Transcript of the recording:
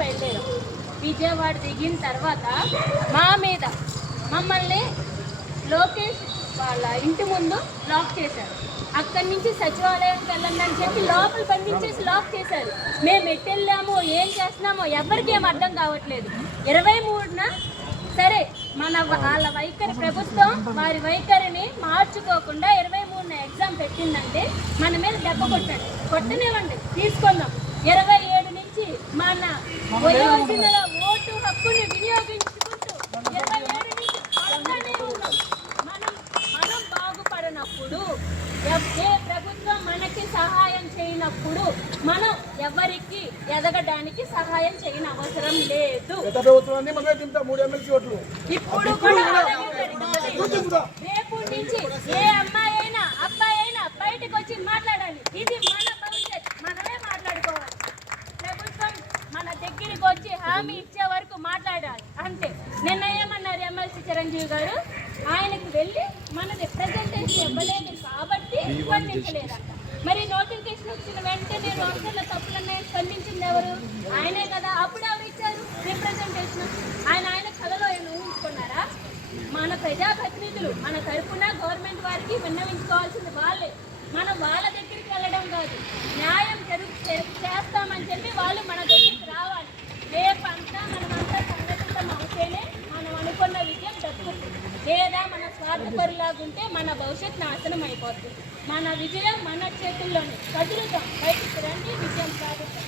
బయలుదేరాం. విజయవాడ దిగిన తర్వాత మా మీద మమ్మల్ని లోకేష్ వాళ్ళ ఇంటి ముందు లాక్ చేశారు. అక్కడి నుంచి సచివాలయంకి వెళ్ళండి అని చెప్పి లోపల బంధించేసి లాక్ చేశారు. మేము ఎటు వెళ్ళామో ఏం చేస్తున్నామో ఎవరికి ఏం అర్థం కావట్లేదు. 23న సరే వాళ్ళ వైఖరి, ప్రభుత్వం వారి వైఖరిని మార్చుకోకుండా 23న ఎగ్జామ్ పెట్టిందంటే మన మీద దెబ్బ కొట్టనివ్వండి, తీసుకుందాం. 27 నుంచి మన వయోజనుల ఓటు హక్కుని వినియోగించుకుంటూ 27 నుంచి పడతానే ఉన్నాం. మనం బాగుపడినప్పుడు, ఏ ప్రభుత్వం మనకి సహాయం చేయనప్పుడు మనం ఎవరికి ఎదగడానికి సహాయం చేయని అవసరం లేదు. ఇప్పుడు కూడా రేపు నుంచి ఏ అమ్మాయి అయినా అబ్బాయి అయినా బయటకు వచ్చి మాట్లాడాలి. ఇది మన భవిష్యత్, మనమే మాట్లాడుకోవాలి. ప్రభుత్వం మన దగ్గరికి వచ్చి హామీ ఇచ్చే వరకు మాట్లాడాలి అంతే. నిన్న ఏమన్నారు ఎమ్మెల్సీ చిరంజీవి గారు, ఆయనకు వెళ్ళి మన రిప్రజెంటేషన్ ఇవ్వలేదు కాబట్టి స్పందించలేదంట. మరి నోటిఫికేషన్ వచ్చిన వెంటనే రాష్ట్రాల తప్పులన్నాయి స్పందించింది ఎవరు? ఆయనే కదా. అప్పుడు ఎవరు ఇచ్చారు రిప్రజెంటేషన్? ఆయన కళలో ఏమైనా ఊహించుకున్నారా? మన ప్రజాప్రతినిధులు మన తరఫున గవర్నమెంట్ వారికి విన్నవించుకోవాల్సింది వాళ్ళే. మనం వాళ్ళ దగ్గరికి వెళ్ళడం కాదు, న్యాయం చేస్తామని చెప్పి వాళ్ళు మన దగ్గరికి రావాలి. రేపంతా మనమంతా సంఘటితం అవుతేనే మనం అనుకున్న విజయం దక్కుతుంది. లేదా మన స్వార్థపరులాగుంటే మన భవిష్యత్ నాశనం అయిపోతుంది. మన విజయం మన చేతుల్లోనే. కదులుతాం, బయటికి రండి, విజయం సాధిద్దాం.